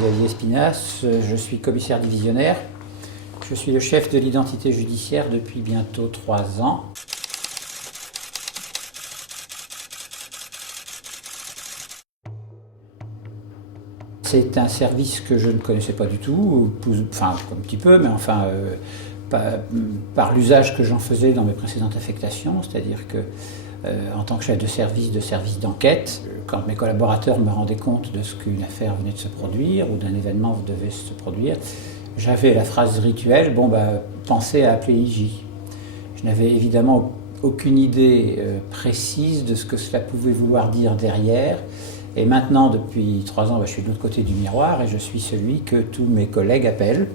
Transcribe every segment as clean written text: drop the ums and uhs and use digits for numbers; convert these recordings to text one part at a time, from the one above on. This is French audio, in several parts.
Xavier Espinasse, je suis commissaire divisionnaire. Je suis le chef de l'identité judiciaire depuis bientôt 3 ans. C'est un service que je ne connaissais pas du tout, enfin un petit peu, mais enfin par l'usage que j'en faisais dans mes précédentes affectations, c'est-à-dire que en tant que chef de service d'enquête, quand mes collaborateurs me rendaient compte de ce qu'une affaire venait de se produire ou d'un événement devait se produire, j'avais la phrase rituelle, pensez à appeler IJ. Je n'avais évidemment aucune idée précise de ce que cela pouvait vouloir dire derrière. Et maintenant, depuis 3 ans, je suis de l'autre côté du miroir et je suis celui que tous mes collègues appellent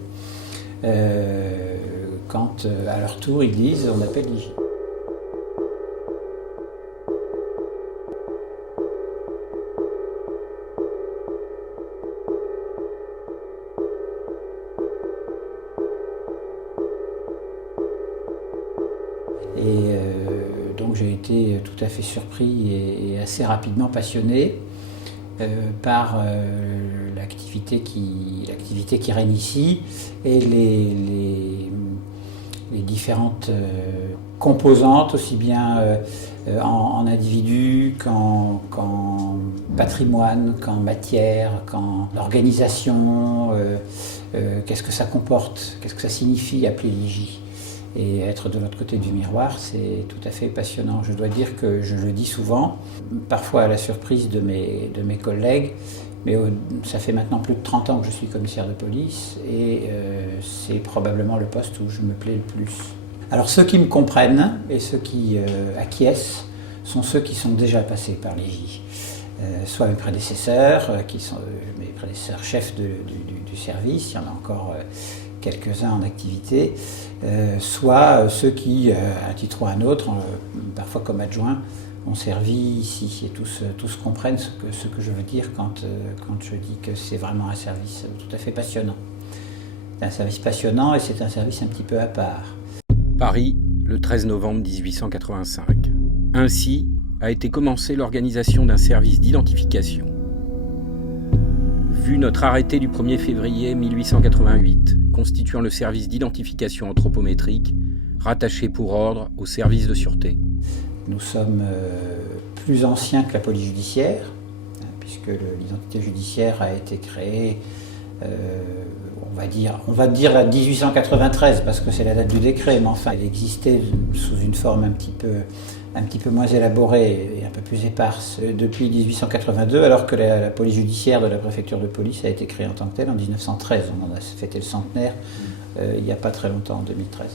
quand, à leur tour, ils disent « on appelle IJ ». Et donc j'ai été tout à fait surpris et assez rapidement passionné par l'activité qui règne ici et les différentes composantes, aussi bien en individu qu'en patrimoine, qu'en matière, qu'en organisation. Qu'est-ce que ça comporte, qu'est-ce que ça signifie appeler l'IJ. Et être de l'autre côté du miroir, c'est tout à fait passionnant. Je dois dire que je le dis souvent, parfois à la surprise de mes collègues, mais ça fait maintenant plus de 30 ans que je suis commissaire de police et c'est probablement le poste où je me plais le plus. Alors ceux qui me comprennent et ceux qui acquiescent sont ceux qui sont déjà passés par l'IJ. Soit mes prédécesseurs, qui sont mes prédécesseurs chefs du service, il y en a encore quelques-uns en activité, soit ceux qui, à un titre ou à un autre, parfois comme adjoints, ont servi ici. Et tous comprennent ce que je veux dire quand je dis que c'est vraiment un service tout à fait passionnant. C'est un service passionnant et c'est un service un petit peu à part. Paris, le 13 novembre 1885. Ainsi a été commencée l'organisation d'un service d'identification. Vu notre arrêté du 1er février 1888, constituant le service d'identification anthropométrique, rattaché pour ordre au service de sûreté. Nous sommes plus anciens que la police judiciaire, puisque l'identité judiciaire a été créée, on va dire la 1893, parce que c'est la date du décret, mais enfin elle existait sous une forme un petit peu moins élaborée et un peu plus éparse depuis 1882, alors que la police judiciaire de la préfecture de police a été créée en tant que telle en 1913. On en a fêté le centenaire il n'y a pas très longtemps, en 2013.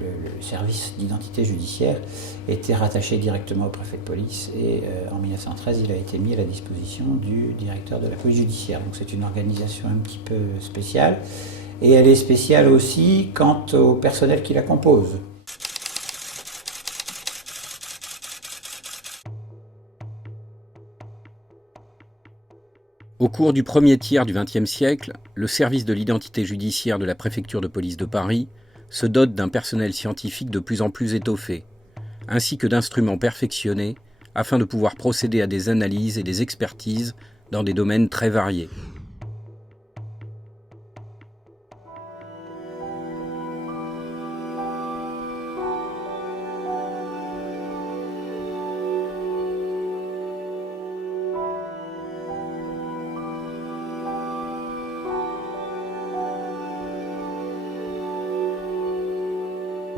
Le service d'identité judiciaire était rattaché directement au préfet de police et en 1913, il a été mis à la disposition du directeur de la police judiciaire. Donc c'est une organisation un petit peu spéciale et elle est spéciale aussi quant au personnel qui la compose. Au cours du premier tiers du XXe siècle, le service de l'identité judiciaire de la préfecture de police de Paris se dote d'un personnel scientifique de plus en plus étoffé, ainsi que d'instruments perfectionnés afin de pouvoir procéder à des analyses et des expertises dans des domaines très variés.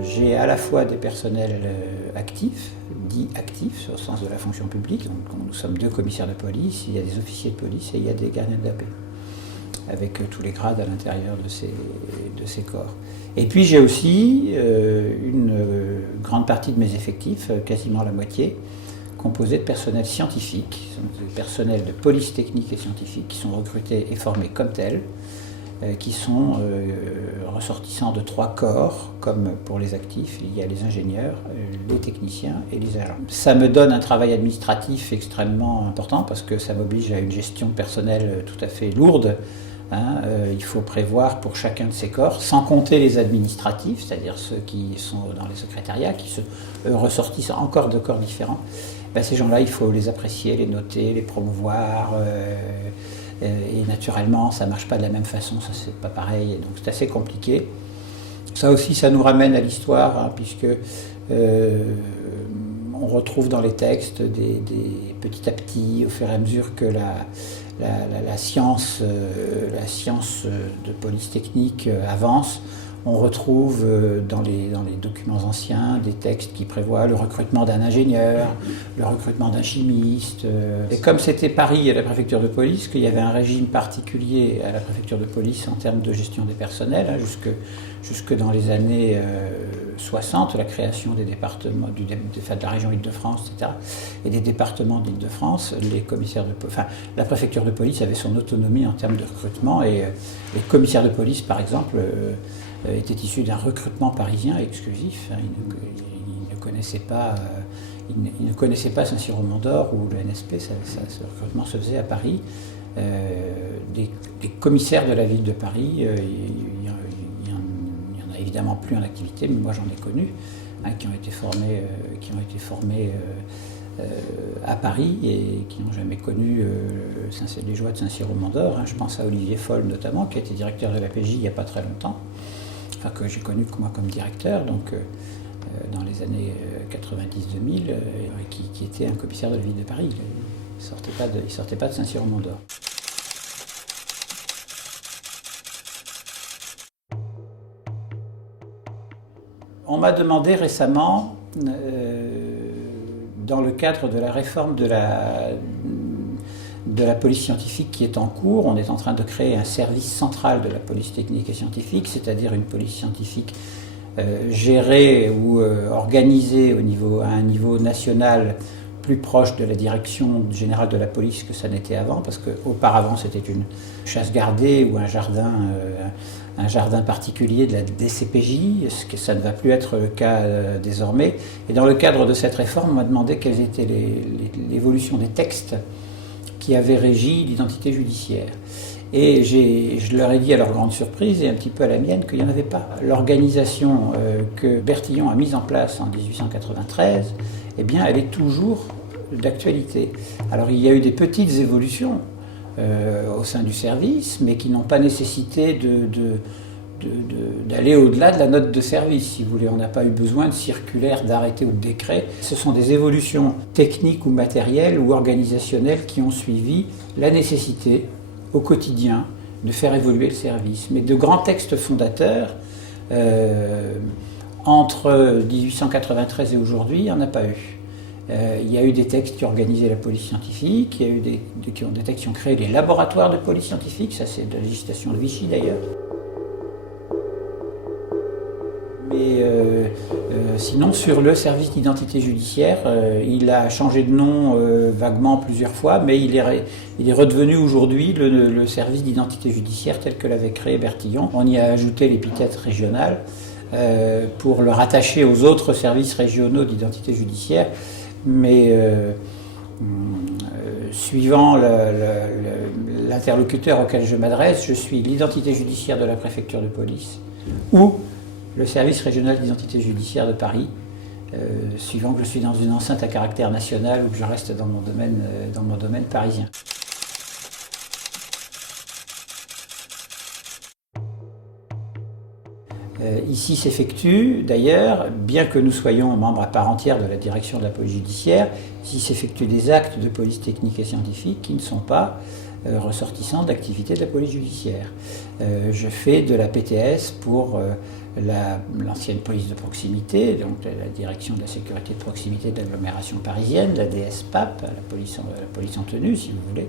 J'ai à la fois des personnels actifs, dits actifs au sens de la fonction publique, donc nous sommes 2 commissaires de police, il y a des officiers de police et il y a des gardiens de la paix, avec tous les grades à l'intérieur de ces corps. Et puis j'ai aussi une grande partie de mes effectifs, quasiment la moitié, composés de personnels scientifiques, des personnels de police technique et scientifique qui sont recrutés et formés comme tels, qui sont ressortissants de 3 corps, comme pour les actifs, il y a les ingénieurs, les techniciens et les agents. Ça me donne un travail administratif extrêmement important parce que ça m'oblige à une gestion personnelle tout à fait lourde. Il faut prévoir pour chacun de ces corps, sans compter les administratifs, c'est-à-dire ceux qui sont dans les secrétariats, qui ressortissent encore de corps différents. Ces gens-là, il faut les apprécier, les noter, les promouvoir, Et naturellement, ça ne marche pas de la même façon, ça c'est pas pareil, donc c'est assez compliqué. Ça aussi, ça nous ramène à l'histoire, hein, puisque on retrouve dans les textes petit à petit, au fur et à mesure que la science de police technique avance, on retrouve dans les documents anciens des textes qui prévoient le recrutement d'un ingénieur, le recrutement d'un chimiste. Et comme c'était Paris et la préfecture de police, qu'il y avait un régime particulier à la préfecture de police en termes de gestion des personnels, hein, jusque dans les années 60, la création des départements, de la région Île-de-France, etc., et des départements d'Île-de-France, la préfecture de police avait son autonomie en termes de recrutement, et les commissaires de police, par exemple, était issu d'un recrutement parisien exclusif. Il ne connaissait pas Saint-Cyr-au-Mont-d'Or ou le NSP, ce recrutement se faisait à Paris. Des commissaires de la ville de Paris, il y en a évidemment plus en activité, mais moi j'en ai connu, hein, qui ont été formés à Paris et qui n'ont jamais connu les joies de Saint-Cyr-au-Mont-d'Or. Hein. Je pense à Olivier Foll notamment, qui a été directeur de la PJ il n'y a pas très longtemps, enfin que j'ai connu moi comme directeur, donc dans les années 90-2000, qui était un commissaire de la ville de Paris. Il ne sortait pas de Saint-Cyr-au-Mont-d'Or. On m'a demandé récemment, dans le cadre de la réforme de la police scientifique qui est en cours, on est en train de créer un service central de la police technique et scientifique, c'est-à-dire une police scientifique gérée ou organisée à un niveau national plus proche de la direction générale de la police que ça n'était avant, parce qu'auparavant c'était une chasse gardée ou un jardin particulier de la DCPJ, ce que ça ne va plus être le cas désormais. Et dans le cadre de cette réforme, on m'a demandé quelles étaient l'évolution des textes qui avaient régi l'identité judiciaire. Et je leur ai dit à leur grande surprise et un petit peu à la mienne qu'il n'y en avait pas. L'organisation que Bertillon a mise en place en 1893, eh bien, elle est toujours d'actualité. Alors il y a eu des petites évolutions au sein du service, mais qui n'ont pas nécessité d'aller au-delà de la note de service, si vous voulez. On n'a pas eu besoin de circulaires, d'arrêtés ou de décrets. Ce sont des évolutions techniques ou matérielles ou organisationnelles qui ont suivi la nécessité au quotidien de faire évoluer le service. Mais de grands textes fondateurs, entre 1893 et aujourd'hui, il n'y en a pas eu. Il y a eu des textes qui organisaient la police scientifique, il y a eu des textes qui ont créé les laboratoires de police scientifique, ça c'est de la législation de Vichy d'ailleurs. Mais sinon, sur le service d'identité judiciaire, il a changé de nom vaguement plusieurs fois, mais il est redevenu aujourd'hui le service d'identité judiciaire tel que l'avait créé Bertillon. On y a ajouté l'épithète régionale pour le rattacher aux autres services régionaux d'identité judiciaire. Mais suivant l'interlocuteur auquel je m'adresse, je suis l'identité judiciaire de la préfecture de police ou le service régional d'identité judiciaire de Paris, suivant que je suis dans une enceinte à caractère national ou que je reste dans mon domaine parisien. Ici s'effectue d'ailleurs, bien que nous soyons membres à part entière de la direction de la police judiciaire, ici s'effectuent des actes de police technique et scientifique qui ne sont pas ressortissants d'activités de la police judiciaire. Je fais de la PTS pour l'ancienne police de proximité, donc la direction de la sécurité de proximité de l'agglomération parisienne, la DSPAP, la police en tenue si vous voulez.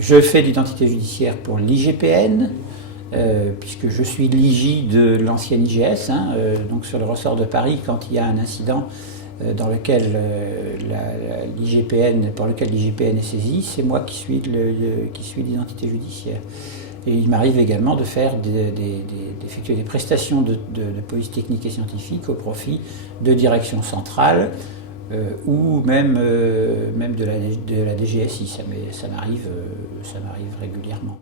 Je fais l'identité judiciaire pour l'IGPN, puisque je suis l'IJ de l'ancienne IGS, donc sur le ressort de Paris, quand il y a un incident pour lequel l'IGPN est saisi, c'est moi qui suis l'identité judiciaire. Et il m'arrive également d'effectuer des prestations de police technique et scientifique au profit de directions centrales ou même de la DGSI. Ça m'arrive régulièrement.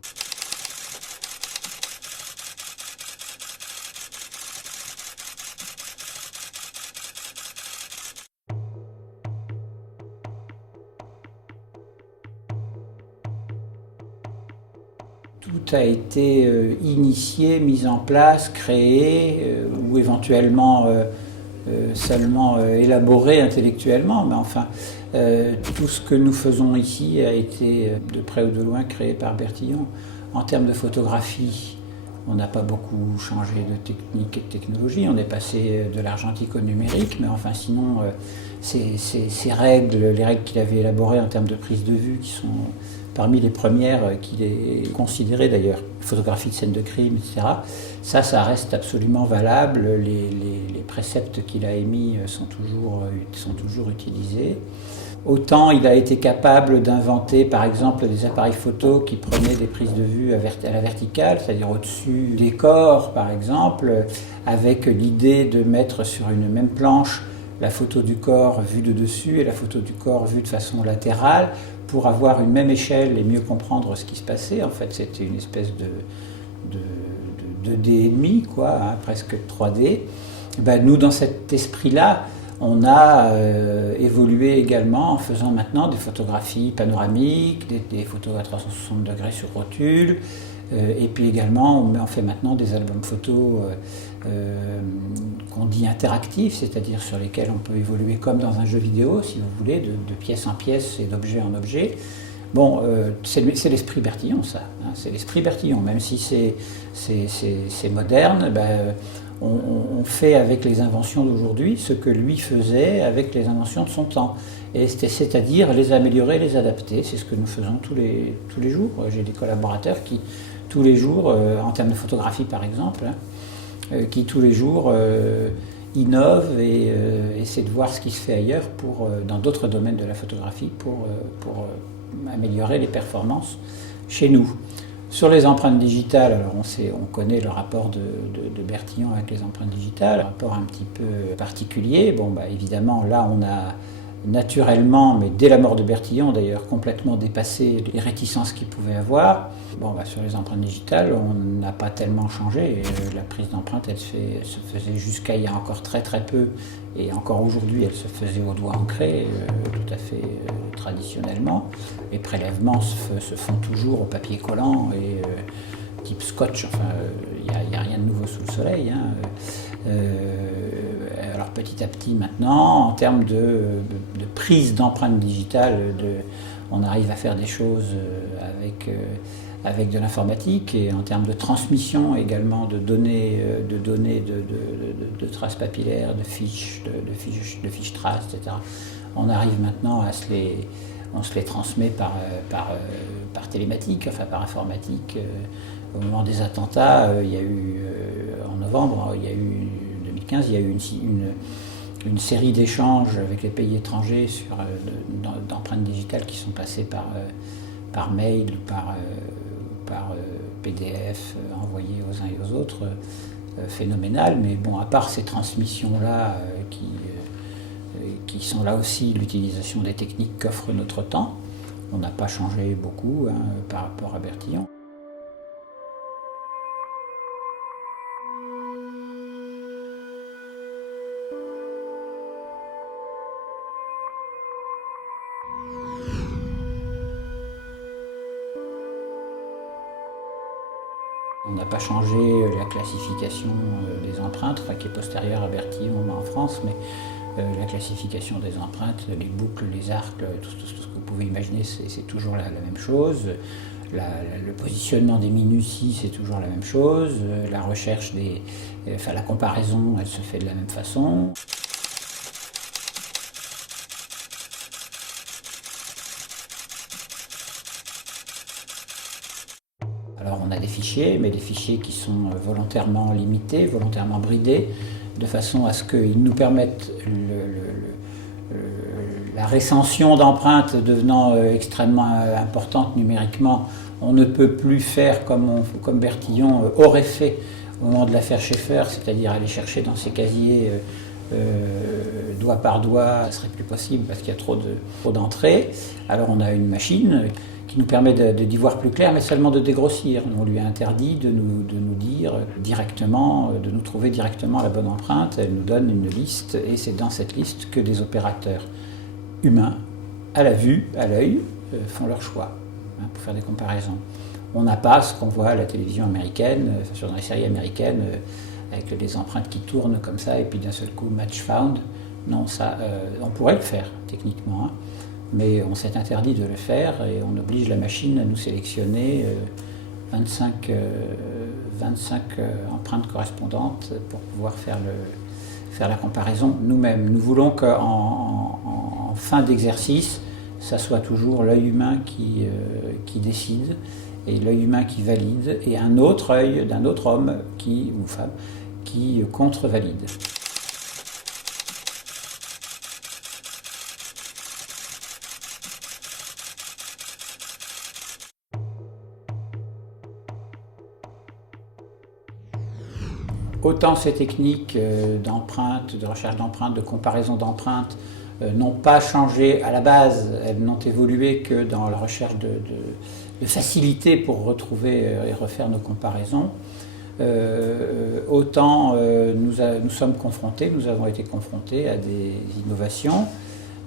Tout a été initié, mis en place, créé, ou éventuellement seulement élaboré intellectuellement, mais enfin, tout ce que nous faisons ici a été de près ou de loin créé par Bertillon. En termes de photographie, on n'a pas beaucoup changé de technique et de technologie, on est passé de l'argentique au numérique, mais enfin sinon, ces règles, les règles qu'il avait élaborées en termes de prise de vue, qui sont parmi les premières qu'il ait considérées d'ailleurs, photographie de scènes de crime, etc., ça reste absolument valable, les préceptes qu'il a émis sont toujours utilisés. Autant il a été capable d'inventer par exemple des appareils photo qui prenaient des prises de vue à la verticale, c'est-à-dire au-dessus des corps par exemple, avec l'idée de mettre sur une même planche la photo du corps vue de dessus et la photo du corps vue de façon latérale pour avoir une même échelle et mieux comprendre ce qui se passait. En fait, c'était une espèce de 2D, quoi, hein, presque 3D. Ben, nous, dans cet esprit-là, on a évolué également en faisant maintenant des photographies panoramiques, des photos à 360 degrés sur rotule, et puis également on fait maintenant des albums photos qu'on dit interactifs, c'est-à-dire sur lesquels on peut évoluer comme dans un jeu vidéo, si vous voulez, de pièce en pièce et d'objet en objet. Bon, c'est l'esprit Bertillon, ça, hein, c'est l'esprit Bertillon, même si c'est moderne, ben, on fait avec les inventions d'aujourd'hui ce que lui faisait avec les inventions de son temps, c'est-à-dire les améliorer, les adapter. C'est ce que nous faisons tous les jours. J'ai des collaborateurs qui, tous les jours, en termes de photographie par exemple, hein, qui tous les jours innovent et essaient de voir ce qui se fait ailleurs dans d'autres domaines de la photographie pour améliorer les performances chez nous. Sur les empreintes digitales, alors on connaît le rapport de Bertillon avec les empreintes digitales, un rapport un petit peu particulier. Bon, bah, évidemment, là, on a naturellement, mais dès la mort de Bertillon d'ailleurs, complètement dépassé les réticences qu'il pouvait avoir. Bon, bah, sur les empreintes digitales, on n'a pas tellement changé. La prise d'empreinte, elle se faisait jusqu'à il y a encore très très peu, et encore aujourd'hui, elle se faisait au doigt ancré, tout à fait traditionnellement. Les prélèvements se font toujours au papier collant et type scotch. Enfin, il n'y a rien de nouveau sous le soleil, hein. Alors petit à petit maintenant, en termes de prise d'empreintes digitales, on arrive à faire des choses avec de l'informatique, et en termes de transmission également de données, de traces papillaires, de fiches traces, etc. On arrive maintenant on se les transmet par télématique, enfin par informatique. Au moment des attentats, il y a eu, en novembre, 2015, il y a eu une série d'échanges avec les pays étrangers d'empreintes digitales qui sont passées par mail ou par PDF envoyés aux uns et aux autres, phénoménal. Mais bon, à part ces transmissions-là qui sont là aussi l'utilisation des techniques qu'offre notre temps, on n'a pas changé beaucoup, hein, par rapport à Bertillon. On n'a pas changé la classification des empreintes, enfin, qui est postérieure à Bertillon en France, mais la classification des empreintes, les boucles, les arcs, tout ce que vous pouvez imaginer, c'est toujours la même chose. Le positionnement des minuties, c'est toujours la même chose. La recherche la comparaison, elle se fait de la même façon. Alors on a des fichiers, mais des fichiers qui sont volontairement limités, volontairement bridés, de façon à ce qu'ils nous permettent la récension d'empreintes devenant extrêmement importante numériquement. On ne peut plus faire comme Bertillon aurait fait au moment de l'affaire Schaeffer, c'est-à-dire aller chercher dans ses casiers doigt par doigt, ce serait plus possible parce qu'il y a trop d'entrées. Alors on a une machine qui nous permet d'y voir plus clair, mais seulement de dégrossir. On lui a interdit de nous dire directement, de nous trouver directement la bonne empreinte. Elle nous donne une liste, et c'est dans cette liste que des opérateurs humains, à la vue, à l'œil, font leur choix, hein, pour faire des comparaisons. On n'a pas ce qu'on voit à la télévision américaine, dans les séries américaines, avec les empreintes qui tournent comme ça, et puis d'un seul coup, match found. Non, ça, on pourrait le faire, techniquement, hein, mais on s'est interdit de le faire, et on oblige la machine à nous sélectionner 25 empreintes correspondantes pour pouvoir faire la comparaison nous-mêmes. Nous voulons qu'en fin d'exercice, ça soit toujours l'œil humain qui décide, et l'œil humain qui valide, et un autre œil d'un autre homme ou femme qui contre-valide. Autant ces techniques d'empreintes, de recherche d'empreintes, de comparaison d'empreintes n'ont pas changé à la base, elles n'ont évolué que dans la recherche de facilité pour retrouver et refaire nos comparaisons. Autant nous sommes confrontés, nous avons été confrontés à des innovations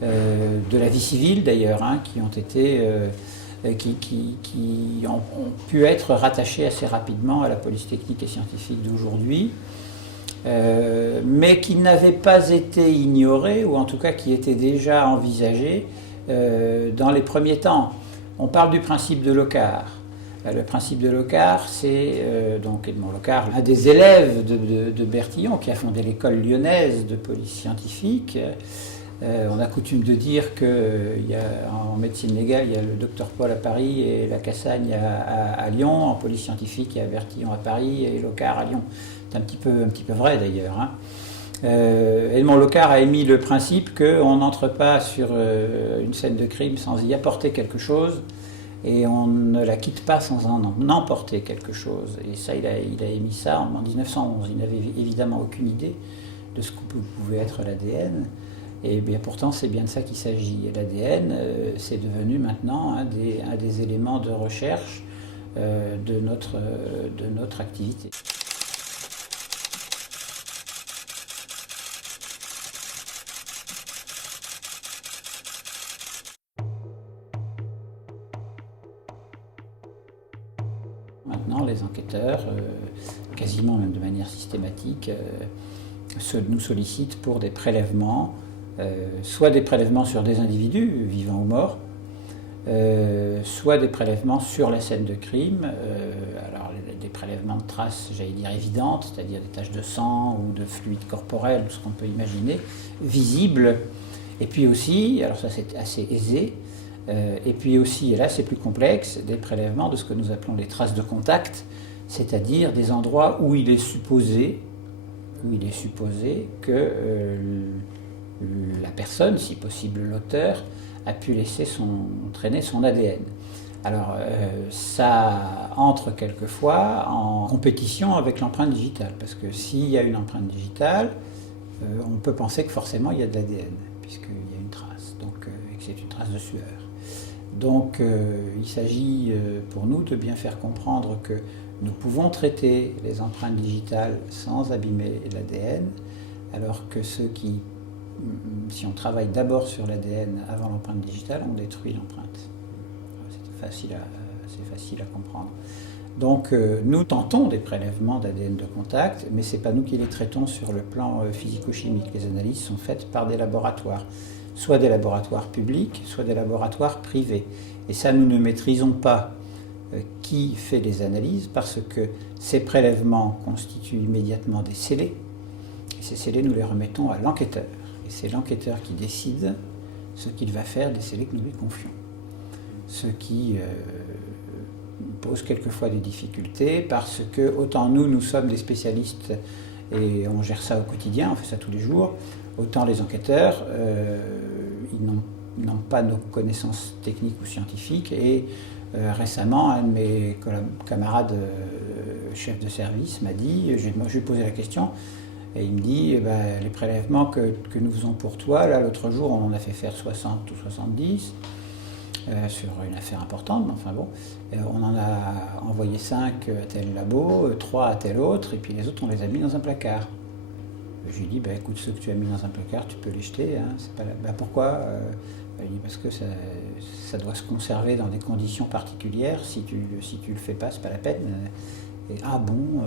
de la vie civile d'ailleurs, hein, qui ont pu être rattachées assez rapidement à la police technique et scientifique d'aujourd'hui, mais qui n'avaient pas été ignorées, ou en tout cas qui étaient déjà envisagées dans les premiers temps. On parle du principe de Locard. Le principe de Locard, c'est donc Edmond Locard, un des élèves de Bertillon, qui a fondé l'école lyonnaise de police scientifique. On a coutume de dire qu'en médecine légale, il y a le docteur Paul à Paris et la Cassagne à Lyon. En police scientifique, il y a Bertillon à Paris et Locard à Lyon. C'est un petit peu vrai d'ailleurs, hein. Edmond Locard a émis le principe qu'on n'entre pas sur une scène de crime sans y apporter quelque chose, et on ne la quitte pas sans en emporter quelque chose. Et ça, il a émis ça en 1911. Il n'avait évidemment aucune idée de ce que pouvait être l'ADN. Et bien pourtant, c'est bien de ça qu'il s'agit. L'ADN, c'est devenu maintenant un des éléments de recherche de notre activité. Maintenant, les enquêteurs, quasiment même de manière systématique, nous sollicitent pour des prélèvements, soit des prélèvements sur des individus, vivants ou morts, soit des prélèvements sur la scène de crime, alors des prélèvements de traces, j'allais dire évidentes, c'est-à-dire des taches de sang ou de fluide corporel, ce qu'on peut imaginer, visibles, et puis aussi, alors ça c'est assez aisé, et puis aussi, et là c'est plus complexe, des prélèvements de ce que nous appelons les traces de contact, c'est-à-dire des endroits où il est supposé que la personne, si possible l'auteur, a pu laisser traîner son ADN. Alors ça entre quelquefois en compétition avec l'empreinte digitale, parce que s'il y a une empreinte digitale, on peut penser que forcément il y a de l'ADN, puisqu'il y a une trace, donc, et que c'est une trace de sueur. Donc il s'agit pour nous de bien faire comprendre que nous pouvons traiter les empreintes digitales sans abîmer l'ADN, alors que ceux qui, si on travaille d'abord sur l'ADN avant l'empreinte digitale, on détruit l'empreinte. C'est facile à comprendre. Donc nous tentons des prélèvements d'ADN de contact, mais ce n'est pas nous qui les traitons sur le plan physico-chimique. Les analyses sont faites par des laboratoires, soit des laboratoires publics, soit des laboratoires privés. Et ça, nous ne maîtrisons pas qui fait les analyses, parce que ces prélèvements constituent immédiatement des scellés. Et ces scellés, nous les remettons à l'enquêteur. Et c'est l'enquêteur qui décide ce qu'il va faire des scellés que nous lui confions. Ce qui pose quelquefois des difficultés, parce que autant nous sommes des spécialistes et on gère ça au quotidien, on fait ça tous les jours, autant les enquêteurs, ils n'ont pas nos connaissances techniques ou scientifiques. Et récemment, un de mes camarades chefs de service m'a dit, je lui ai posé la question, et il me dit, les prélèvements que nous faisons pour toi, là l'autre jour on en a fait faire 60 ou 70, sur une affaire importante, mais enfin bon, on en a envoyé 5 à tel labo, 3 à tel autre, et puis les autres on les a mis dans un placard. Je lui ai dit, écoute, ceux que tu as mis dans un placard, tu peux les jeter, hein, c'est pas pourquoi Il dit parce que ça doit se conserver dans des conditions particulières. Si tu le fais pas, c'est pas la peine. Et ah bon,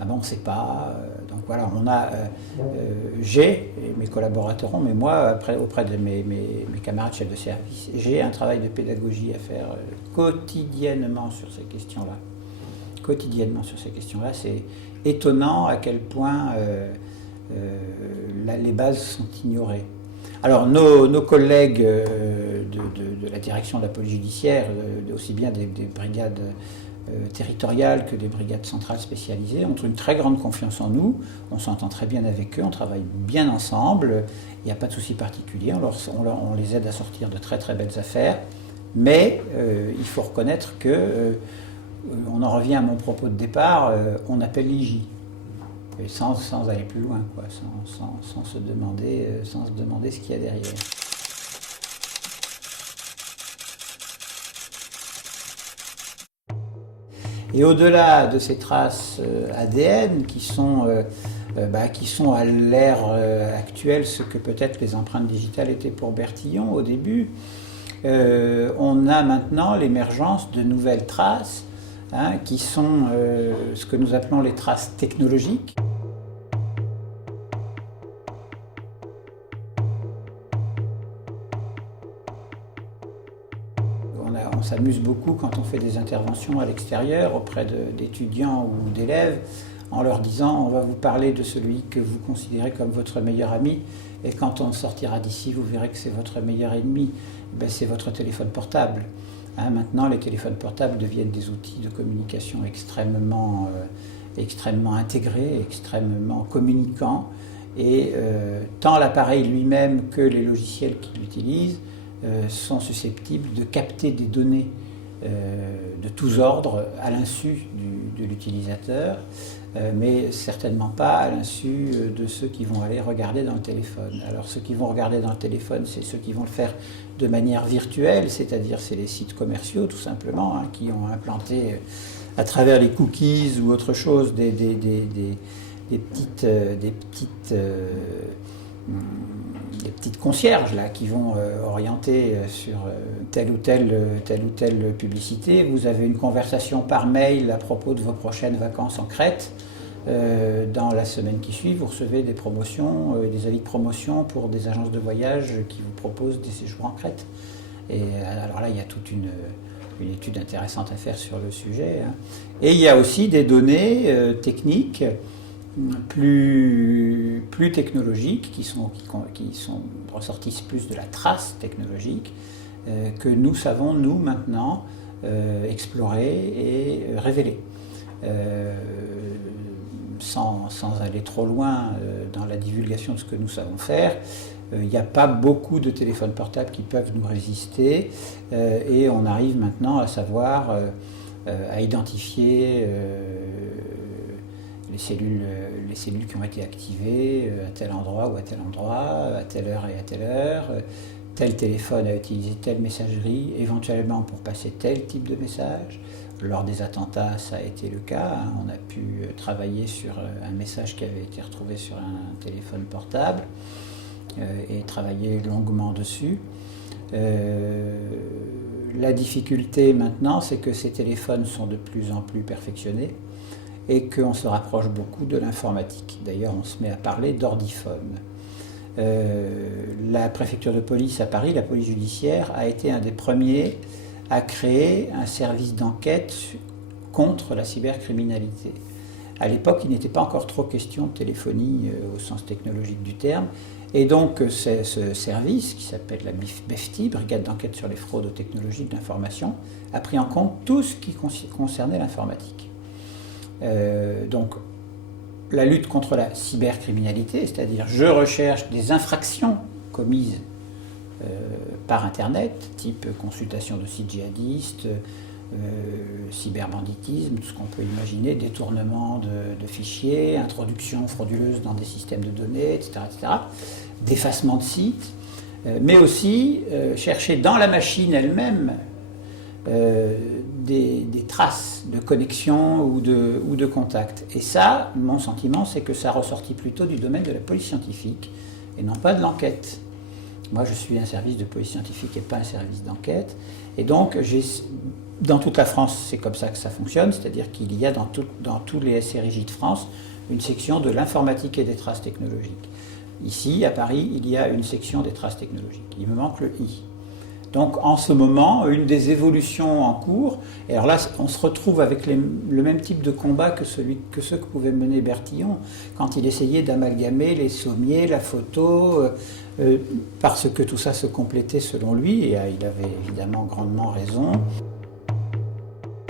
on ne sait pas. Donc voilà, j'ai, et mes collaborateurs ont, mais moi, après, auprès de mes camarades chefs de service, j'ai un travail de pédagogie à faire quotidiennement sur ces questions-là. Quotidiennement sur ces questions-là. C'est étonnant à quel point les bases sont ignorées. Alors nos collègues de la direction de la police judiciaire, aussi bien des brigades territoriales que des brigades centrales spécialisées, ont une très grande confiance en nous. On s'entend très bien avec eux, on travaille bien ensemble, il n'y a pas de souci particulier, on les aide à sortir de très très belles affaires, mais il faut reconnaître que, on en revient à mon propos de départ, on appelle l'IJ. Et sans aller plus loin, quoi, sans se demander ce qu'il y a derrière. Et au-delà de ces traces ADN qui sont à l'ère actuelle ce que peut-être les empreintes digitales étaient pour Bertillon au début, on a maintenant l'émergence de nouvelles traces qui sont ce que nous appelons les traces technologiques. On s'amuse beaucoup quand on fait des interventions à l'extérieur auprès d'étudiants ou d'élèves en leur disant on va vous parler de celui que vous considérez comme votre meilleur ami et quand on sortira d'ici vous verrez que c'est votre meilleur ennemi, c'est votre téléphone portable. Maintenant les téléphones portables deviennent des outils de communication extrêmement intégrés, extrêmement communicants et tant l'appareil lui-même que les logiciels qu'il utilise sont susceptibles de capter des données de tous ordres à l'insu de l'utilisateur, mais certainement pas à l'insu de ceux qui vont aller regarder dans le téléphone. Alors ceux qui vont regarder dans le téléphone, c'est ceux qui vont le faire de manière virtuelle, c'est-à-dire c'est les sites commerciaux tout simplement, qui ont implanté à travers les cookies ou autre chose des petites concierges là, qui vont orienter sur telle ou telle publicité. Vous avez une conversation par mail à propos de vos prochaines vacances en Crète. Dans la semaine qui suit, vous recevez des promotions, des avis de promotion pour des agences de voyage qui vous proposent des séjours en Crète. Et alors là, il y a toute une étude intéressante à faire sur le sujet. Et il y a aussi des données techniques plus technologiques qui ressortissent plus de la trace technologique que nous savons, nous, maintenant, explorer et révéler. Sans aller trop loin dans la divulgation de ce que nous savons faire, il n'y a pas beaucoup de téléphones portables qui peuvent nous résister et on arrive maintenant à savoir, à identifier les cellules qui ont été activées à tel endroit ou à tel endroit, à telle heure et à telle heure. Tel téléphone a utilisé telle messagerie, éventuellement pour passer tel type de message. Lors des attentats, ça a été le cas. On a pu travailler sur un message qui avait été retrouvé sur un téléphone portable et travailler longuement dessus. La difficulté maintenant, c'est que ces téléphones sont de plus en plus perfectionnés et qu'on se rapproche beaucoup de l'informatique. D'ailleurs, on se met à parler d'ordiphone. La préfecture de police à Paris, la police judiciaire, a été un des premiers à créer un service d'enquête contre la cybercriminalité. À l'époque, il n'était pas encore trop question de téléphonie au sens technologique du terme, et donc ce service, qui s'appelle la BEFTI, Brigade d'enquête sur les fraudes aux technologies de l'information, a pris en compte tout ce qui concernait l'informatique. Donc, la lutte contre la cybercriminalité, c'est-à-dire je recherche des infractions commises par Internet, type consultation de sites djihadistes, cyberbanditisme, tout ce qu'on peut imaginer, détournement de fichiers, introduction frauduleuse dans des systèmes de données, etc., d'effacement de sites, mais aussi chercher dans la machine elle-même des traces de connexion ou de contact. Et ça, mon sentiment, c'est que ça ressortit plutôt du domaine de la police scientifique et non pas de l'enquête. Moi, je suis un service de police scientifique et pas un service d'enquête. Et donc, dans toute la France, c'est comme ça que ça fonctionne, c'est-à-dire qu'il y a dans tous les SRIJ de France une section de l'informatique et des traces technologiques. Ici, à Paris, il y a une section des traces technologiques. Il me manque le I. Donc, en ce moment, une des évolutions en cours, et alors là, on se retrouve avec le même type de combat que ceux que pouvait mener Bertillon quand il essayait d'amalgamer les sommiers, la photo, parce que tout ça se complétait selon lui, et il avait évidemment grandement raison.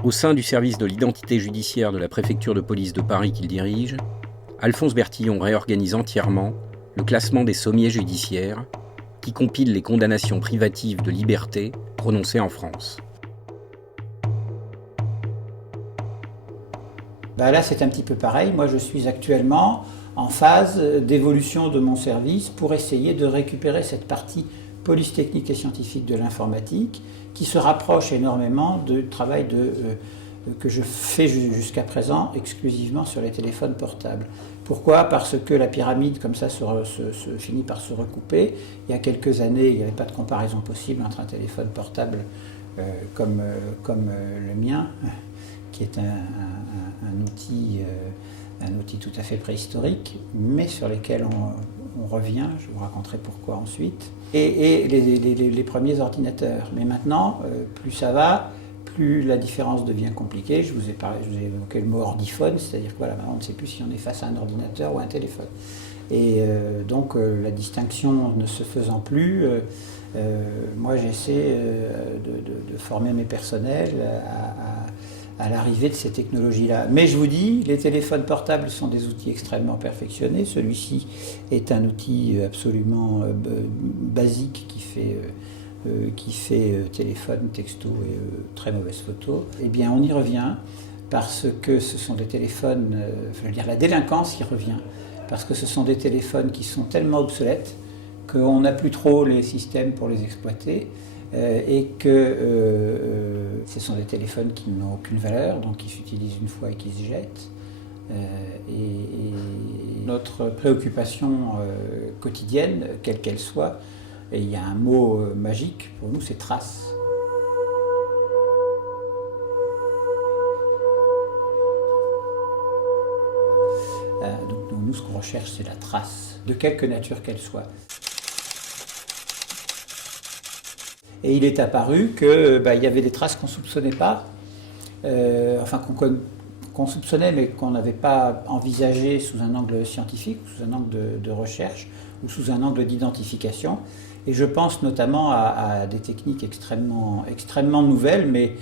Au sein du service de l'identité judiciaire de la préfecture de police de Paris qu'il dirige, Alphonse Bertillon réorganise entièrement le classement des sommiers judiciaires qui compile les condamnations privatives de liberté prononcées en France. Là, c'est un petit peu pareil. Moi, je suis actuellement en phase d'évolution de mon service pour essayer de récupérer cette partie police technique et scientifique de l'informatique qui se rapproche énormément du travail que je fais jusqu'à présent exclusivement sur les téléphones portables. Pourquoi ? Parce que la pyramide, comme ça, se finit par se recouper. Il y a quelques années, il n'y avait pas de comparaison possible entre un téléphone portable comme le mien, qui est un outil tout à fait préhistorique, mais sur lesquels on revient, je vous raconterai pourquoi ensuite, et les premiers ordinateurs. Mais maintenant, plus ça va, plus la différence devient compliquée. Je vous ai évoqué le mot ordiphone, c'est-à-dire que voilà, on ne sait plus si on est face à un ordinateur ou à un téléphone. Et donc la distinction ne se faisant plus, moi j'essaie de former mes personnels à l'arrivée de ces technologies-là. Mais je vous dis, les téléphones portables sont des outils extrêmement perfectionnés. Celui-ci est un outil absolument basique qui fait téléphone, texto et très mauvaise photo. Eh bien, on y revient parce que ce sont des téléphones, je veux dire, la délinquance y revient, parce que ce sont des téléphones qui sont tellement obsolètes qu'on n'a plus trop les systèmes pour les exploiter et que ce sont des téléphones qui n'ont aucune valeur, donc qui s'utilisent une fois et qui se jettent. Et notre préoccupation quotidienne, quelle qu'elle soit, et il y a un mot magique pour nous, c'est trace. Donc nous, ce qu'on recherche, c'est la trace, de quelque nature qu'elle soit. Et il est apparu qu'il y avait des traces qu'on ne soupçonnait pas, qu'on soupçonnait mais qu'on n'avait pas envisagé sous un angle scientifique, sous un angle de recherche ou sous un angle d'identification. Et je pense notamment à des techniques extrêmement nouvelles, mais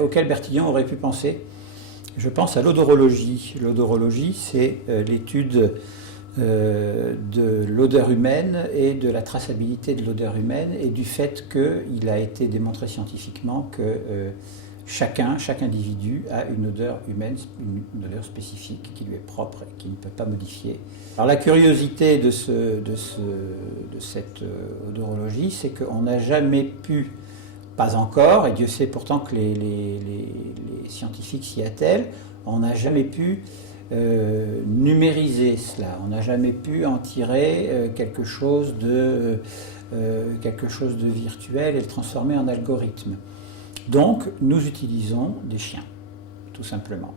auxquelles Bertillon aurait pu penser. Je pense à l'odorologie. L'odorologie, c'est l'étude de l'odeur humaine et de la traçabilité de l'odeur humaine et du fait qu'il a été démontré scientifiquement que chaque individu a une odeur humaine, une odeur spécifique qui lui est propre et qui ne peut pas modifier. Alors la curiosité de cette odorologie, c'est qu'on n'a jamais pu, pas encore, et Dieu sait pourtant que les scientifiques s'y attellent, on n'a jamais pu numériser cela, on n'a jamais pu en tirer quelque chose de virtuel et le transformer en algorithme. Donc, nous utilisons des chiens, tout simplement.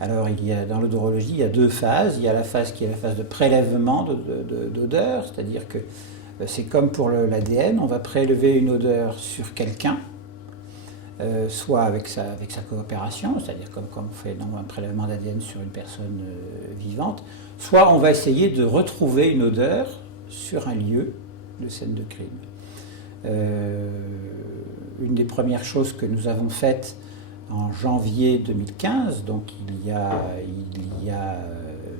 Alors, dans l'odorologie, il y a deux phases. Il y a la phase qui est la phase de prélèvement d'odeur, c'est-à-dire que c'est comme pour l'ADN, on va prélever une odeur sur quelqu'un, soit avec sa coopération, c'est-à-dire comme on fait un prélèvement d'ADN sur une personne vivante, soit on va essayer de retrouver une odeur sur un lieu de scène de crime. Une des premières choses que nous avons faites en janvier 2015, donc il y a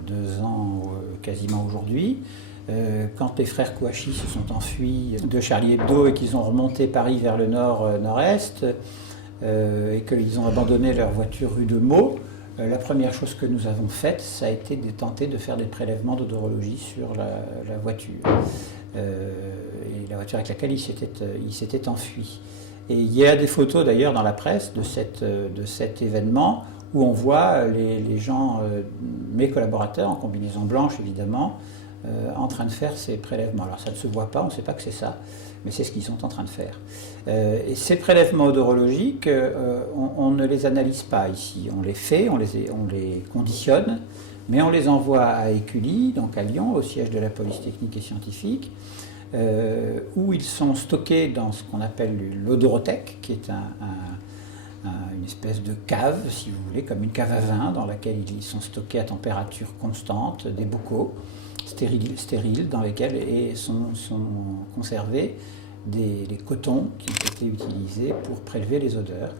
2 ans quasiment aujourd'hui, quand les frères Kouachi se sont enfuis de Charlie Hebdo et qu'ils ont remonté Paris vers le nord-est et qu'ils ont abandonné leur voiture rue de Meaux, la première chose que nous avons faite, ça a été de tenter de faire des prélèvements d'odorologie sur la voiture. Et la voiture avec laquelle il s'était enfui. Et il y a des photos d'ailleurs dans la presse de cet événement où on voit les gens, mes collaborateurs en combinaison blanche évidemment, en train de faire ces prélèvements. Alors ça ne se voit pas, on ne sait pas que c'est ça, mais c'est ce qu'ils sont en train de faire. Et ces prélèvements odorologiques, on ne les analyse pas ici. On les fait, on les conditionne, mais on les envoie à Écully, donc à Lyon, au siège de la police technique et scientifique, où ils sont stockés dans ce qu'on appelle l'odorothèque, qui est une espèce de cave, si vous voulez, comme une cave à vin, dans laquelle ils sont stockés à température constante, des bocaux stériles dans lesquels sont conservés les cotons qui ont été utilisés pour prélever les odeurs.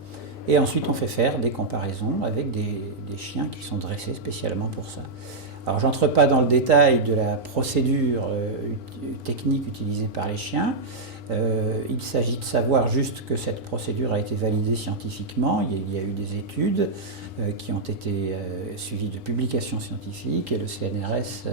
Et ensuite, on fait faire des comparaisons avec des chiens qui sont dressés spécialement pour ça. Alors, j'entre pas dans le détail de la procédure technique utilisée par les chiens. Il s'agit de savoir juste que cette procédure a été validée scientifiquement. Il y a eu des études qui ont été suivies de publications scientifiques et le CNRS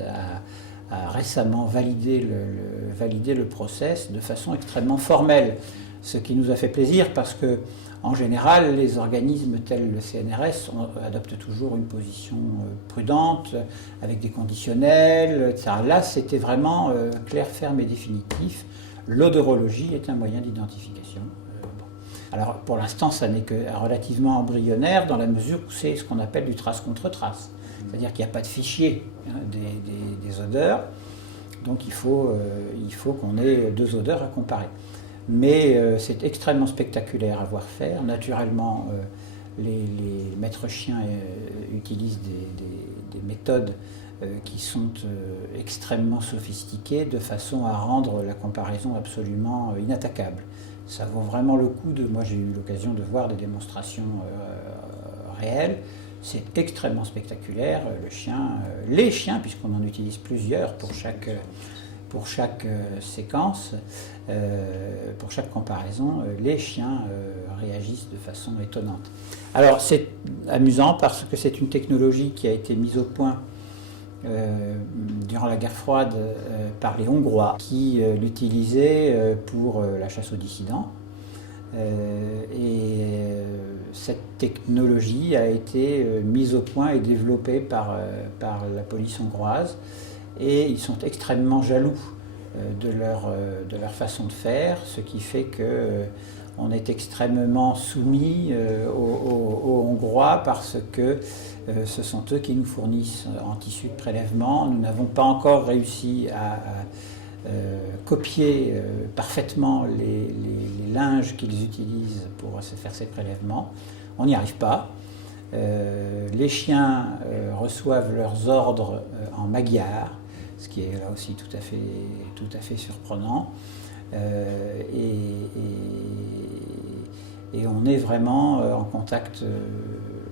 a récemment validé le process de façon extrêmement formelle, ce qui nous a fait plaisir parce que en général, les organismes tels le CNRS adoptent toujours une position prudente, avec des conditionnels, etc. Là, c'était vraiment clair, ferme et définitif. L'odorologie est un moyen d'identification. Bon. Alors, pour l'instant, ça n'est que relativement embryonnaire dans la mesure où c'est ce qu'on appelle du trace contre trace. C'est-à-dire qu'il n'y a pas de fichier des odeurs, donc il faut qu'on ait deux odeurs à comparer. Mais c'est extrêmement spectaculaire à voir faire. Naturellement, les maîtres chiens utilisent des méthodes qui sont extrêmement sophistiquées de façon à rendre la comparaison absolument inattaquable. Ça vaut vraiment le coup moi j'ai eu l'occasion de voir des démonstrations réelles. C'est extrêmement spectaculaire. Les chiens, puisqu'on en utilise plusieurs pour chaque séquence, pour chaque comparaison, les chiens réagissent de façon étonnante. Alors c'est amusant parce que c'est une technologie qui a été mise au point durant la guerre froide par les Hongrois qui l'utilisaient pour la chasse aux dissidents. Cette technologie a été mise au point et développée par la police hongroise. Et ils sont extrêmement jaloux de leur façon de faire, ce qui fait qu'on est extrêmement soumis aux Hongrois parce que ce sont eux qui nous fournissent en tissu de prélèvement. Nous n'avons pas encore réussi à copier parfaitement les linges qu'ils utilisent pour se faire ces prélèvements. On n'y arrive pas. Les chiens reçoivent leurs ordres en magyar, ce qui est là aussi tout à fait surprenant. Et on est vraiment en contact,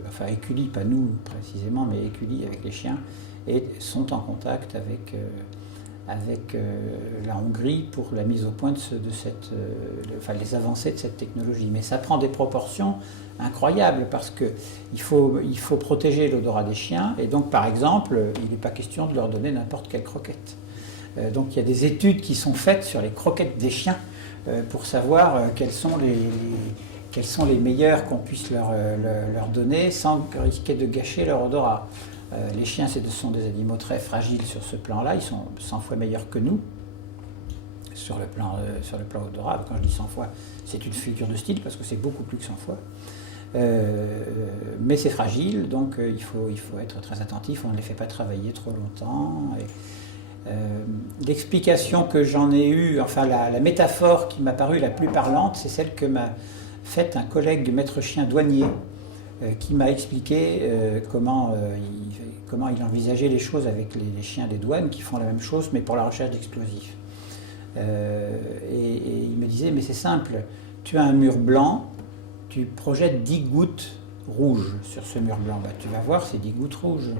enfin Écully, pas nous précisément, mais Écully avec les chiens, et sont en contact avec la Hongrie pour la mise au point les avancées de cette technologie. Mais ça prend des proportions incroyables parce qu'il faut protéger l'odorat des chiens et donc par exemple il n'est pas question de leur donner n'importe quelle croquette. Donc il y a des études qui sont faites sur les croquettes des chiens pour savoir quelles sont les meilleures qu'on puisse leur donner sans risquer de gâcher leur odorat. Les chiens, ce sont des animaux très fragiles sur ce plan-là, ils sont 100 fois meilleurs que nous sur le plan odorat. Quand je dis 100 fois, c'est une figure de style parce que c'est beaucoup plus que 100 fois. Mais c'est fragile, donc il faut être très attentif, on ne les fait pas travailler trop longtemps. L'explication que j'en ai eue, enfin la métaphore qui m'a paru la plus parlante, c'est celle que m'a faite un collègue maître chien douanier qui m'a expliqué comment il envisageait les choses avec les chiens des douanes qui font la même chose mais pour la recherche d'explosifs. Et il me disait, mais c'est simple, tu as un mur blanc, tu projettes 10 gouttes rouges sur ce mur blanc, tu vas voir ces 10 gouttes rouges.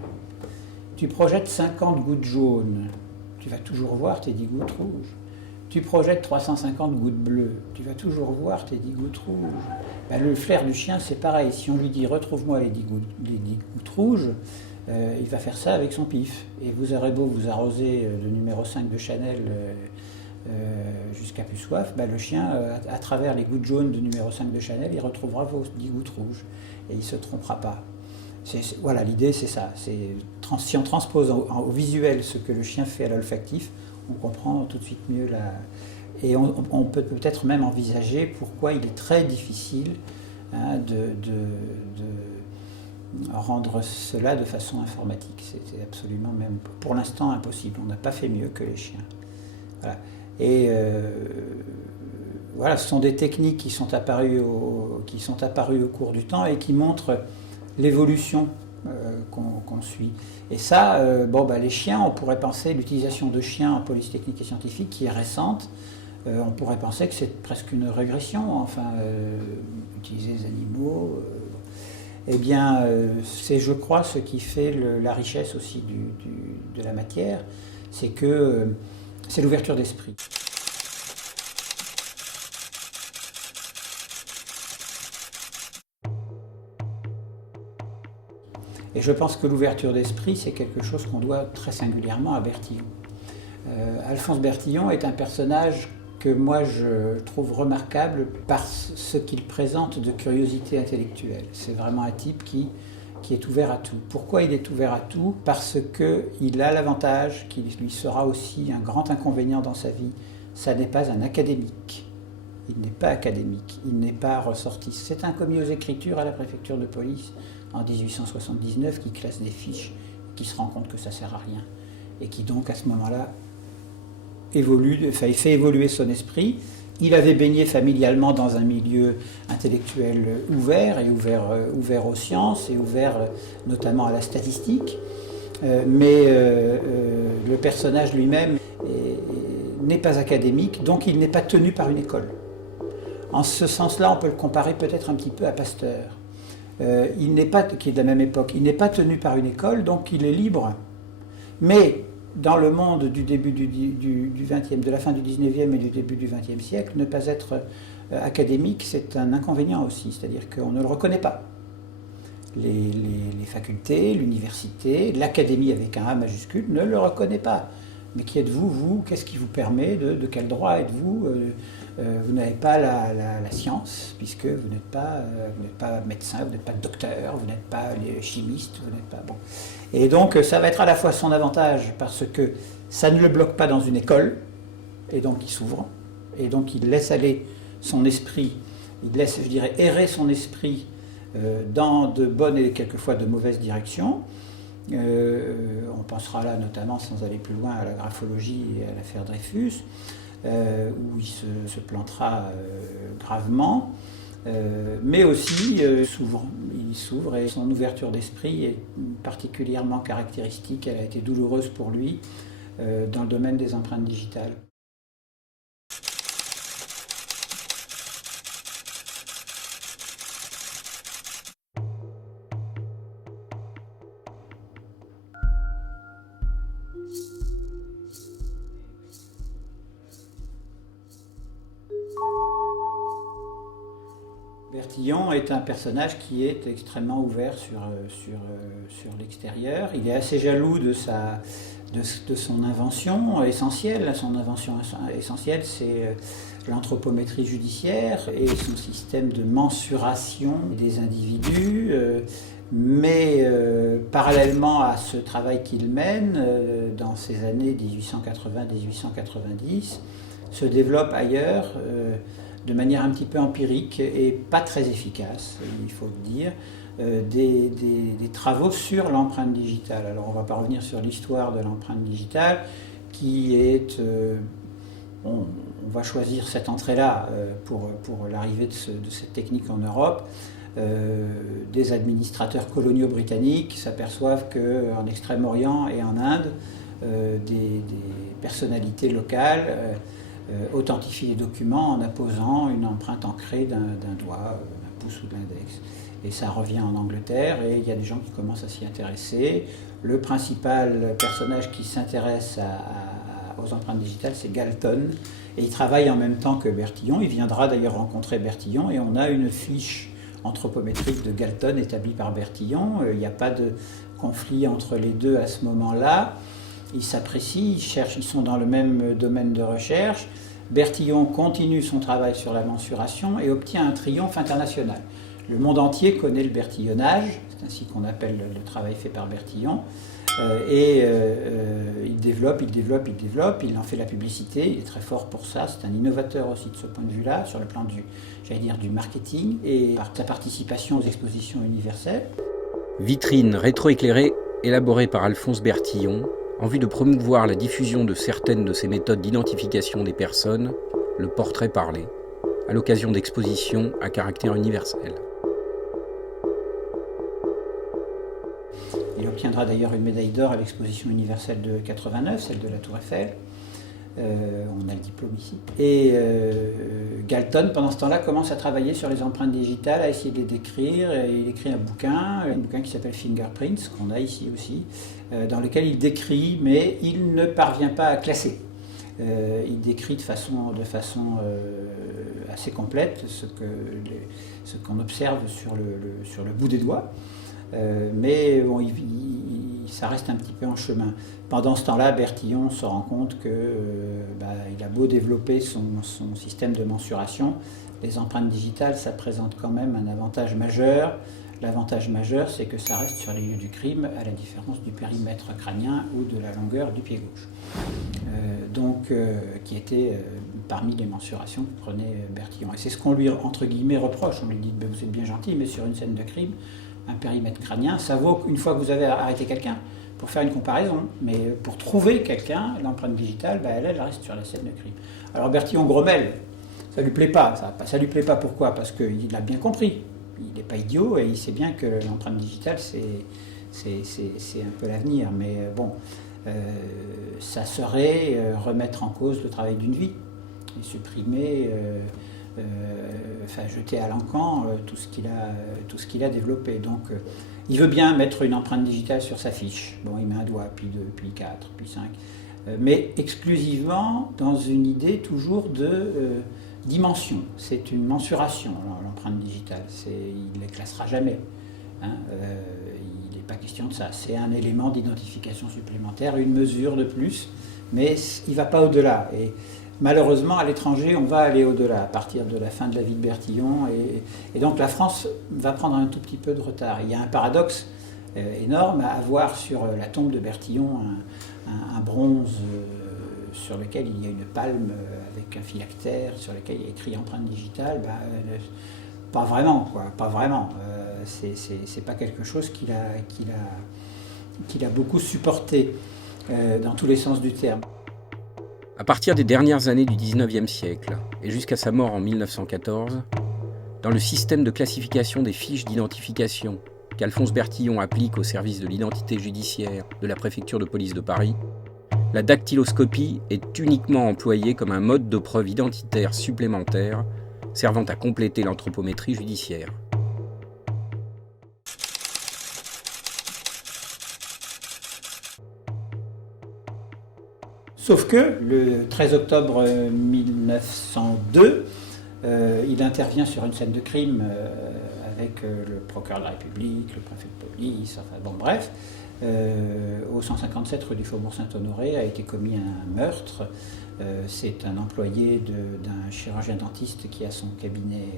Tu projettes 50 gouttes jaunes, tu vas toujours voir tes 10 gouttes rouges. Tu projettes 350 gouttes bleues, tu vas toujours voir tes 10 gouttes rouges. Le flair du chien, c'est pareil. Si on lui dit « retrouve-moi les 10 gouttes rouges », il va faire ça avec son pif. Et vous aurez beau vous arroser de numéro 5 de Chanel jusqu'à plus soif, le chien, à travers les gouttes jaunes de numéro 5 de Chanel, il retrouvera vos 10 gouttes rouges. Et il ne se trompera pas. Voilà, l'idée c'est ça. Si on transpose au visuel ce que le chien fait à l'olfactif, on comprend tout de suite mieux la... Et on peut peut-être même envisager pourquoi il est très difficile de rendre cela de façon informatique. C'est absolument même pour l'instant impossible. On n'a pas fait mieux que les chiens. Voilà. Et voilà, ce sont des techniques qui sont apparues au cours du temps et qui montrent l'évolution qu'on suit. Et ça, les chiens, on pourrait penser l'utilisation de chiens en police technique et scientifique qui est récente. On pourrait penser que c'est presque une régression, utiliser les animaux. Eh bien, c'est, je crois, ce qui fait la richesse aussi de la matière, c'est que c'est l'ouverture d'esprit. Et je pense que l'ouverture d'esprit, c'est quelque chose qu'on doit très singulièrement à Bertillon. Alphonse Bertillon est un personnage que moi je trouve remarquable par ce qu'il présente de curiosité intellectuelle. C'est vraiment un type qui est ouvert à tout. Pourquoi il est ouvert à tout? Parce qu'il a l'avantage, qui lui sera aussi un grand inconvénient dans sa vie, ça n'est pas un académique. Il n'est pas académique, il n'est pas ressortiste. C'est un commis aux écritures à la préfecture de police en 1879 qui classe des fiches, qui se rend compte que ça ne sert à rien et qui donc à ce moment-là fait évoluer son esprit. Il avait baigné familialement dans un milieu intellectuel ouvert et ouvert aux sciences et ouvert notamment à la statistique, mais le personnage lui-même n'est pas académique, donc il n'est pas tenu par une école. En ce sens-là, on peut le comparer peut-être un petit peu à Pasteur. Il n'est pas, qui est de la même époque, il n'est pas tenu par une école, donc il est libre. Mais dans le monde du début du XXe, de la fin du XIXe et du début du XXe siècle, ne pas être académique, c'est un inconvénient aussi, c'est-à-dire qu'on ne le reconnaît pas. Les facultés, l'université, l'académie avec un A majuscule ne le reconnaît pas. Mais qui êtes-vous, vous? Qu'est-ce qui vous permet? De quel droit êtes-vous? Vous n'avez pas la science, puisque vous n'êtes pas médecin, vous n'êtes pas docteur, vous n'êtes pas chimiste, vous n'êtes pas... Bon. Et donc ça va être à la fois son avantage, parce que ça ne le bloque pas dans une école, et donc il s'ouvre, et donc il laisse aller son esprit, il laisse, je dirais, errer son esprit dans de bonnes et quelquefois de mauvaises directions. On pensera là notamment, sans aller plus loin, à la graphologie et à l'affaire Dreyfus, où il se plantera gravement, mais aussi il s'ouvre et son ouverture d'esprit est particulièrement caractéristique, elle a été douloureuse pour lui dans le domaine des empreintes digitales. Bertillon est un personnage qui est extrêmement ouvert sur l'extérieur. Il est assez jaloux de son invention essentielle. Son invention essentielle, c'est l'anthropométrie judiciaire et son système de mensuration des individus. Mais parallèlement à ce travail qu'il mène, dans ces années 1880-1890, se développe ailleurs, de manière un petit peu empirique et pas très efficace, il faut le dire, des travaux sur l'empreinte digitale. Alors on ne va pas revenir sur l'histoire de l'empreinte digitale, qui est... on va choisir cette entrée-là pour l'arrivée de cette technique en Europe. Des administrateurs coloniaux britanniques s'aperçoivent qu'en Extrême-Orient et en Inde, des personnalités locales authentifient les documents en apposant une empreinte ancrée d'un doigt, d'un pouce ou de l'index. Et ça revient en Angleterre et il y a des gens qui commencent à s'y intéresser. Le principal personnage qui s'intéresse aux empreintes digitales, c'est Galton. Et il travaille en même temps que Bertillon. Il viendra d'ailleurs rencontrer Bertillon et on a une fiche anthropométrique de Galton établie par Bertillon. Il n'y a pas de conflit entre les deux à ce moment-là. Ils s'apprécient, ils sont dans le même domaine de recherche. Bertillon continue son travail sur la mensuration et obtient un triomphe international. Le monde entier connaît le bertillonnage, c'est ainsi qu'on appelle le travail fait par Bertillon. Il développe, il en fait la publicité, il est très fort pour ça, c'est un innovateur aussi de ce point de vue-là, sur le plan du marketing, et par sa participation aux expositions universelles. Vitrine rétroéclairée élaborée par Alphonse Bertillon, en vue de promouvoir la diffusion de certaines de ses méthodes d'identification des personnes, le portrait parlé, à l'occasion d'expositions à caractère universel. Il obtiendra d'ailleurs une médaille d'or à l'exposition universelle de 89, celle de la Tour Eiffel. On a le diplôme ici. Et Galton, pendant ce temps-là, commence à travailler sur les empreintes digitales, à essayer de les décrire. Et il écrit un bouquin qui s'appelle Fingerprints, qu'on a ici aussi, dans lequel il décrit, mais il ne parvient pas à classer. Il décrit de façon assez complète ce qu'on observe sur le bout des doigts. Mais bon, ça reste un petit peu en chemin. Pendant ce temps-là, Bertillon se rend compte qu'il a beau développer son système de mensuration, les empreintes digitales, ça présente quand même un avantage majeur. L'avantage majeur, c'est que ça reste sur les lieux du crime, à la différence du périmètre crânien ou de la longueur du pied gauche. Qui était parmi les mensurations que prenait Bertillon. Et c'est ce qu'on lui, entre guillemets, reproche. On lui dit, vous êtes bien gentil, mais sur une scène de crime, un périmètre crânien, ça vaut une fois que vous avez arrêté quelqu'un pour faire une comparaison. Mais pour trouver quelqu'un, l'empreinte digitale, elle reste sur la scène de crime. Alors Bertillon grommelle, ça lui plaît pas. Ça lui plaît pas, pourquoi ? Parce qu'il a bien compris. Il n'est pas idiot et il sait bien que l'empreinte digitale, c'est un peu l'avenir. Mais bon, ça serait remettre en cause le travail d'une vie et supprimer... jeter à l'encan tout ce qu'il a développé. Donc il veut bien mettre une empreinte digitale sur sa fiche. Bon, il met un doigt, puis deux, puis quatre, puis cinq. Mais exclusivement dans une idée toujours de dimension. C'est une mensuration, l'empreinte digitale. Il ne les classera jamais. Il n'est pas question de ça. C'est un élément d'identification supplémentaire, une mesure de plus, mais il ne va pas au-delà. Et malheureusement, à l'étranger, on va aller au-delà, à partir de la fin de la vie de Bertillon. Et donc la France va prendre un tout petit peu de retard. Il y a un paradoxe énorme à avoir sur la tombe de Bertillon, un bronze sur lequel il y a une palme avec un phylactère, sur lequel il y a écrit empreinte digitale. Pas vraiment, quoi. Pas vraiment. C'est pas quelque chose qu'il a beaucoup supporté dans tous les sens du terme. À partir des dernières années du XIXe siècle, et jusqu'à sa mort en 1914, dans le système de classification des fiches d'identification qu'Alphonse Bertillon applique au service de l'identité judiciaire de la préfecture de police de Paris, la dactyloscopie est uniquement employée comme un mode de preuve identitaire supplémentaire servant à compléter l'anthropométrie judiciaire. Sauf que le 13 octobre 1902, il intervient sur une scène de crime avec le procureur de la République, le préfet de police, enfin bon bref. Au 157 rue du Faubourg Saint-Honoré a été commis un meurtre. C'est un employé d'un chirurgien dentiste qui a son cabinet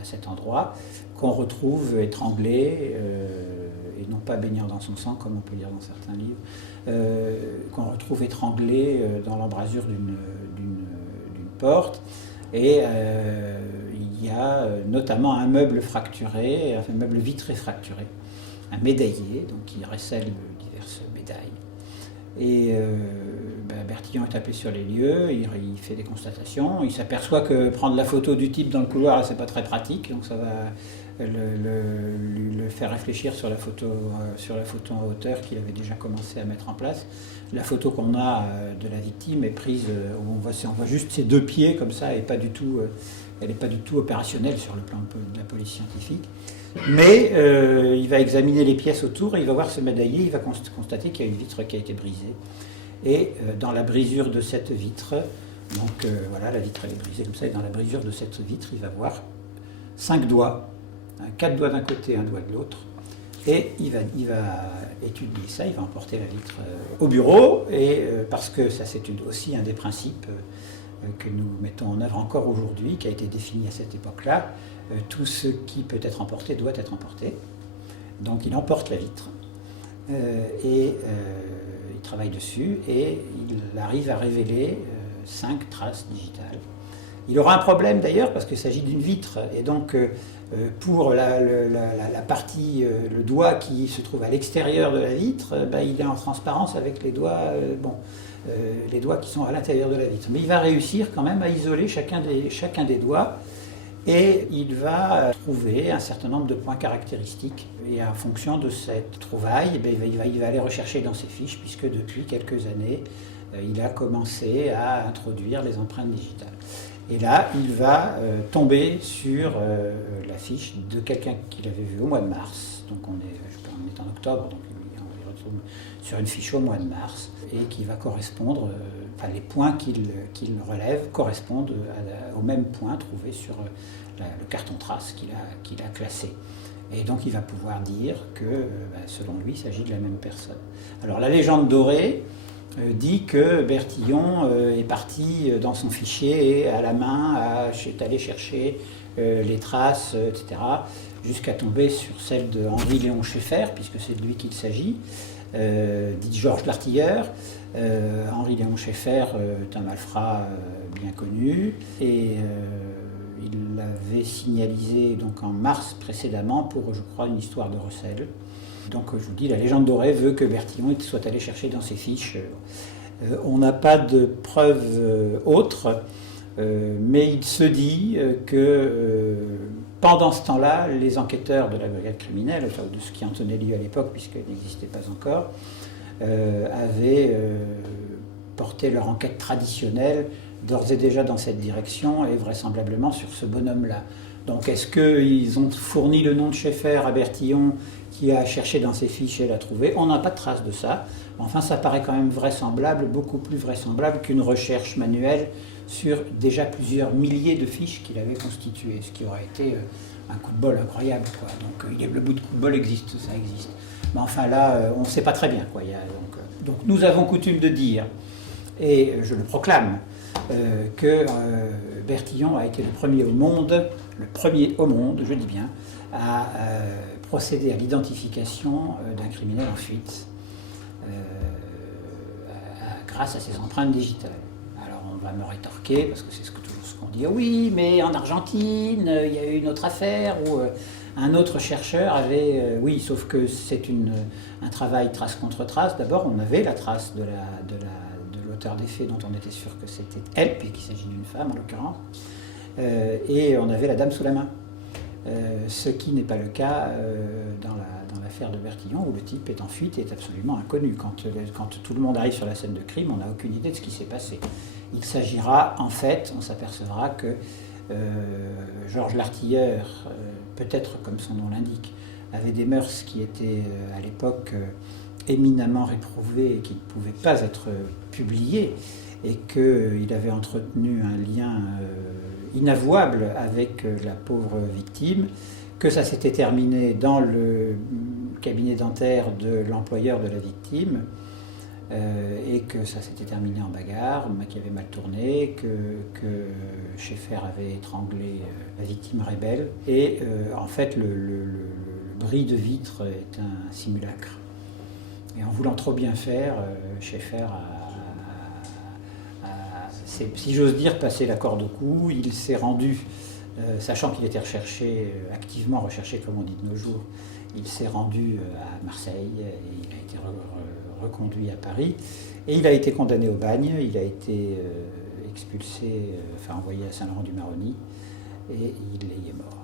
à cet endroit, qu'on retrouve étranglé, et non pas baignant dans son sang, comme on peut lire dans certains livres, qu'on retrouve étranglé dans l'embrasure d'une porte. Et il y a notamment un meuble fracturé, un meuble vitré fracturé, un médaillé, donc qui recèle diverses médailles. Et Bertillon est appelé sur les lieux, il fait des constatations, il s'aperçoit que prendre la photo du type dans le couloir, c'est pas très pratique, donc ça va le faire réfléchir sur la photo en hauteur qu'il avait déjà commencé à mettre en place. La photo qu'on a de la victime est prise où on voit juste ses deux pieds comme ça, et elle n'est pas du tout opérationnelle sur le plan de la police scientifique. Mais il va examiner les pièces autour et il va voir ce médaillé, il va constater qu'il y a une vitre qui a été brisée. Et dans la brisure de cette vitre, donc voilà, la vitre elle est brisée comme ça, et dans la brisure de cette vitre, il va voir 5 doigts, 4 doigts d'un côté, un doigt de l'autre, et il va étudier ça, il va emporter la vitre au bureau, et parce que ça c'est aussi un des principes que nous mettons en œuvre encore aujourd'hui, qui a été défini à cette époque-là, tout ce qui peut être emporté doit être emporté. Donc il emporte la vitre et il travaille dessus et il arrive à révéler 5 traces digitales. Il aura un problème d'ailleurs parce qu'il s'agit d'une vitre et donc pour la partie, le doigt qui se trouve à l'extérieur de la vitre, il est en transparence avec les doigts, les doigts qui sont à l'intérieur de la vitre. Mais il va réussir quand même à isoler chacun des doigts et il va trouver un certain nombre de points caractéristiques. Et en fonction de cette trouvaille, il va aller rechercher dans ses fiches puisque depuis quelques années, il a commencé à introduire les empreintes digitales. Et là, il va tomber sur la fiche de quelqu'un qu'il avait vu au mois de mars. Donc on est en octobre, donc il retourne sur une fiche au mois de mars et qui va correspondre, les points qu'il relève correspondent aux mêmes points trouvés sur le carton trace qu'il a classé. Et donc il va pouvoir dire que, selon lui, il s'agit de la même personne. Alors la légende dorée dit que Bertillon est parti dans son fichier et à la main est allé chercher les traces, etc., jusqu'à tomber sur celle de Henri-Léon Schaeffer, puisque c'est de lui qu'il s'agit, dit Georges Lartilleur. Henri-Léon Schaeffer est un malfrat bien connu et il l'avait signalisé donc en mars précédemment pour, je crois, une histoire de recel. Donc je vous dis, la légende dorée veut que Bertillon soit allé chercher dans ses fiches. On n'a pas de preuves autres, mais il se dit que pendant ce temps-là, les enquêteurs de la brigade criminelle, enfin, de ce qui en tenait lieu à l'époque, puisqu'elle n'existait pas encore, avaient porté leur enquête traditionnelle d'ores et déjà dans cette direction et vraisemblablement sur ce bonhomme-là. Donc est-ce qu'ils ont fourni le nom de Schaeffer à Bertillon qui a cherché dans ses fiches et l'a trouvé? On n'a pas de trace de ça. Enfin, ça paraît quand même vraisemblable, beaucoup plus vraisemblable qu'une recherche manuelle sur déjà plusieurs milliers de fiches qu'il avait constituées, ce qui aurait été un coup de bol incroyable, quoi. Donc le bout de coup de bol existe, ça existe. Mais enfin là, on ne sait pas très bien, quoi. Donc nous avons coutume de dire, et je le proclame, que Bertillon a été le premier au monde, je dis bien, à procéder à l'identification d'un criminel en fuite grâce à ses empreintes digitales. Alors on va me rétorquer, parce que c'est toujours ce qu'on dit, oui, mais en Argentine, il y a eu une autre affaire où un autre chercheur avait... oui, sauf que c'est un travail trace contre trace. D'abord, on avait la trace de l'auteur des faits dont on était sûr que c'était elle, puis qu'il s'agit d'une femme en l'occurrence, et on avait la dame sous la main. Ce qui n'est pas le cas dans l'affaire de Bertillon, où le type est en fuite et est absolument inconnu. Quand tout le monde arrive sur la scène de crime, on n'a aucune idée de ce qui s'est passé. Il s'agira, en fait, on s'apercevra que Georges Lartilleur, peut-être comme son nom l'indique, avait des mœurs qui étaient à l'époque éminemment réprouvées et qui ne pouvaient pas être publiées, et qu'il avait entretenu un lien inavouable avec la pauvre victime, que ça s'était terminé dans le cabinet dentaire de l'employeur de la victime, et que ça s'était terminé en bagarre, qui avait mal tourné, que Schaeffer avait étranglé la victime rebelle, et en fait le bris de vitre est un simulacre. Et en voulant trop bien faire, Schaeffer si j'ose dire, passé la corde au cou. Il s'est rendu, sachant qu'il était activement recherché, comme on dit de nos jours, il s'est rendu à Marseille, et il a été reconduit à Paris, et il a été condamné au bagne, il a été expulsé, envoyé à Saint-Laurent-du-Maroni, et il y est mort.